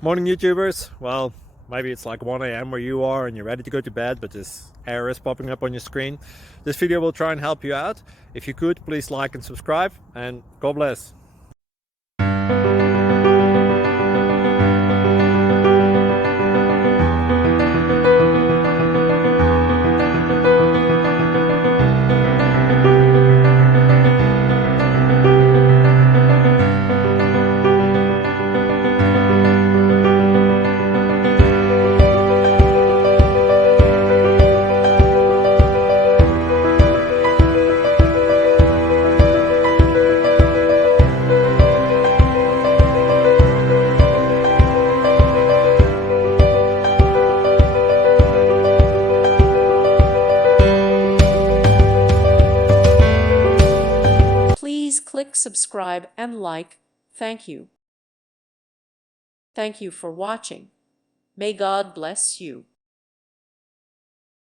Morning YouTubers. Well, maybe it's like 1 a.m. where you are and you're ready to go to bed, but this error is popping up on your screen. This video will try and help you out. If you could, please like and subscribe, and God bless. Please click subscribe and like. Thank you. Thank you for watching. May God bless you.